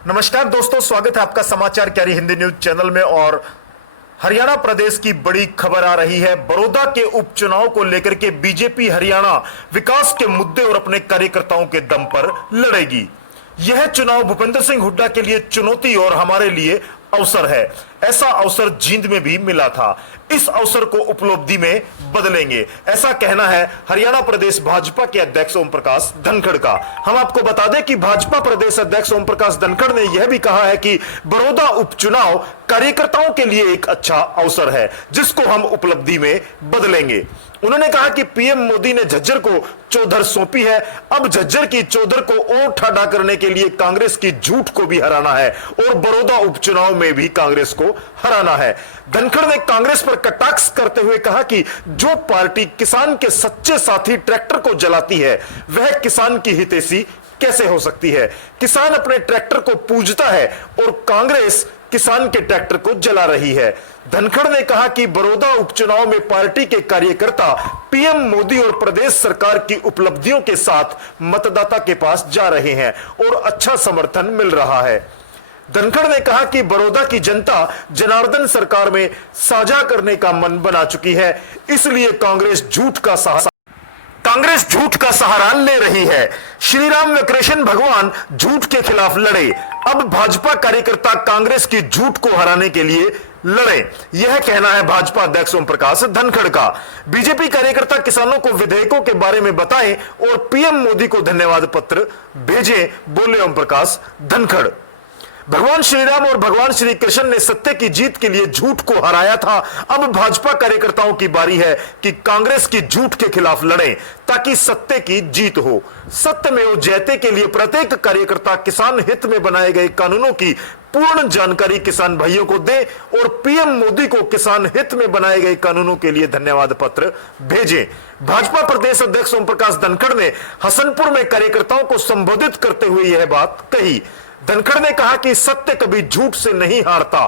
नमस्कार दोस्तों, स्वागत है आपका समाचार कैरी हिंदी न्यूज चैनल में। और हरियाणा प्रदेश की बड़ी खबर आ रही है। बड़ौदा के उपचुनाव को लेकर के बीजेपी हरियाणा विकास के मुद्दे और अपने कार्यकर्ताओं के दम पर लड़ेगी। यह चुनाव भूपेंद्र सिंह हुड्डा के लिए चुनौती और हमारे लिए अवसर है। ऐसा अवसर जींद में भी मिला था। इस अवसर को उपलब्धि में बदलेंगे, ऐसा कहना है हरियाणा प्रदेश भाजपा के अध्यक्ष ओम प्रकाश धनखड़ का। हम आपको बता दें कि भाजपा प्रदेश अध्यक्ष ओम प्रकाश धनखड़ ने यह भी कहा है कि बड़ौदा उपचुनाव कार्यकर्ताओं के लिए एक अच्छा अवसर है, जिसको हम उपलब्धि में बदलेंगे। उन्होंने कहा कि पीएम मोदी ने झज्जर को चौधर सौंपी है। अब झज्जर की चौधर को और ठाडा करने के लिए कांग्रेस की झूठ को भी हराना है और बड़ौदा उपचुनाव में भी कांग्रेस को हराना है। धनखड़ ने कांग्रेस पर कटाक्ष करते हुए कहा कि जो पार्टी किसान के सच्चे साथी ट्रैक्टर को जलाती है, वह किसान की हितैषी कैसे हो सकती है। किसान अपने ट्रैक्टर को पूजता है और कांग्रेस किसान के ट्रैक्टर को जला रही है। धनखड़ ने कहा कि बड़ौदा उपचुनाव में पार्टी के कार्यकर्ता पीएम मोदी और प्रदेश सरकार की उपलब्धियों के साथ मतदाता के पास जा रहे हैं और अच्छा समर्थन मिल रहा है। धनखड़ ने कहा कि बड़ौदा की जनता जनार्दन सरकार में साझा करने का मन बना चुकी है, इसलिए कांग्रेस झूठ का सहारा ले रही है। श्री राम व कृष्ण भगवान झूठ के खिलाफ लड़े। अब भाजपा कार्यकर्ता कांग्रेस की झूठ को हराने के लिए लड़े, यह कहना है भाजपा अध्यक्ष ओम प्रकाश धनखड़ का। बीजेपी कार्यकर्ता किसानों को विधेयकों के बारे में बताएं और पीएम मोदी को धन्यवाद पत्र भेजें, बोले ओम प्रकाश धनखड़। भगवान श्री राम और भगवान श्री कृष्ण ने सत्य की जीत के लिए झूठ को हराया था। अब भाजपा कार्यकर्ताओं की बारी है कि कांग्रेस की झूठ के खिलाफ लड़ें ताकि सत्य की जीत हो। सत्यमेव जयते के लिए प्रत्येक कार्यकर्ता किसान हित में बनाए गए कानूनों की पूर्ण जानकारी किसान भाइयों को दे और पीएम मोदी को किसान हित में बनाए गए कानूनों के लिए धन्यवाद पत्र भेजें। भाजपा प्रदेश अध्यक्ष ओम प्रकाश धनखड़ ने हसनपुर में कार्यकर्ताओं को संबोधित करते हुए यह बात कही। धनखड़ ने कहा कि सत्य कभी झूठ से नहीं हारता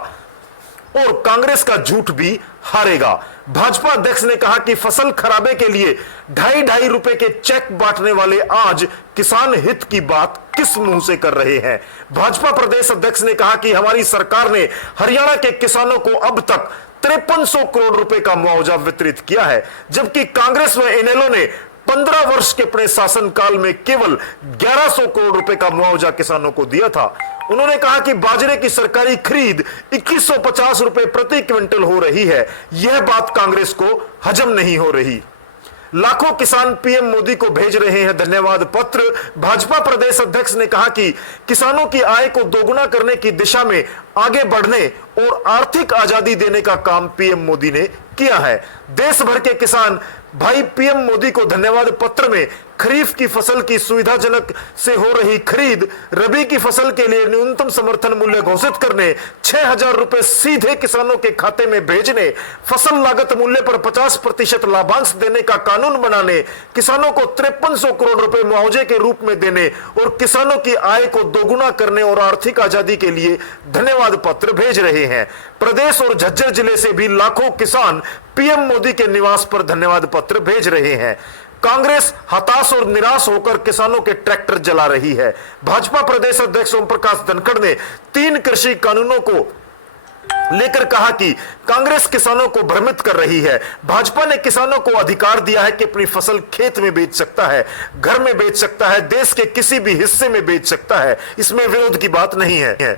और कांग्रेस का झूठ भी हारेगा। भाजपा अध्यक्ष ने कहा कि फसल खराबे के लिए ढाई रुपए के चेक बांटने वाले आज किसान हित की बात किस मुंह से कर रहे हैं। भाजपा प्रदेश अध्यक्ष ने कहा कि हमारी सरकार ने हरियाणा के किसानों को अब तक 5300 करोड़ रुपए का मुआवजा वितरित किया है, जबकि कांग्रेस व इनेलो ने 15 वर्ष के अपने शासनकाल में केवल 1100 करोड़ रुपए का मुआवजा किसानों को दिया था। उन्होंने कहा कि बाजरे की सरकारी खरीद 2150 रुपए प्रति क्विंटल हो रही है। यह बात कांग्रेस को हजम नहीं हो रही। लाखों किसान पीएम मोदी को भेज रहे हैं धन्यवाद पत्र। भाजपा प्रदेश अध्यक्ष ने कहा कि किसानों की आय को दोगुना करने की दिशा में आगे बढ़ने और आर्थिक आजादी देने का काम पीएम मोदी ने किया है। देश भर के किसान भाई पीएम मोदी को धन्यवाद पत्र में खरीफ की फसल की सुविधाजनक से हो रही खरीद, रबी की फसल के लिए न्यूनतम समर्थन मूल्य घोषित करने, 6000 रुपए सीधे किसानों के खाते में भेजने, फसल लागत मूल्य पर 50% लाभांश देने का कानून बनाने, किसानों को 5300 करोड़ रुपए मुआवजे के रूप में देने और किसानों की आय को दोगुना करने और आर्थिक आजादी के लिए धन्यवाद पत्र भेज रहे हैं। प्रदेश और झज्जर जिले से भी लाखों किसान पीएम मोदी के निवास पर धन्यवाद पत्र भेज रहे हैं। कांग्रेस हताश और निराश होकर किसानों के ट्रैक्टर जला रही है। भाजपा प्रदेश अध्यक्ष ओम प्रकाश धनखड़ ने 3 कृषि कानूनों को लेकर कहा कि कांग्रेस किसानों को भ्रमित कर रही है। भाजपा ने किसानों को अधिकार दिया है कि अपनी फसल खेत में बेच सकता है, घर में बेच सकता है, देश के किसी भी हिस्से में बेच सकता है। इसमें विरोध की बात नहीं है।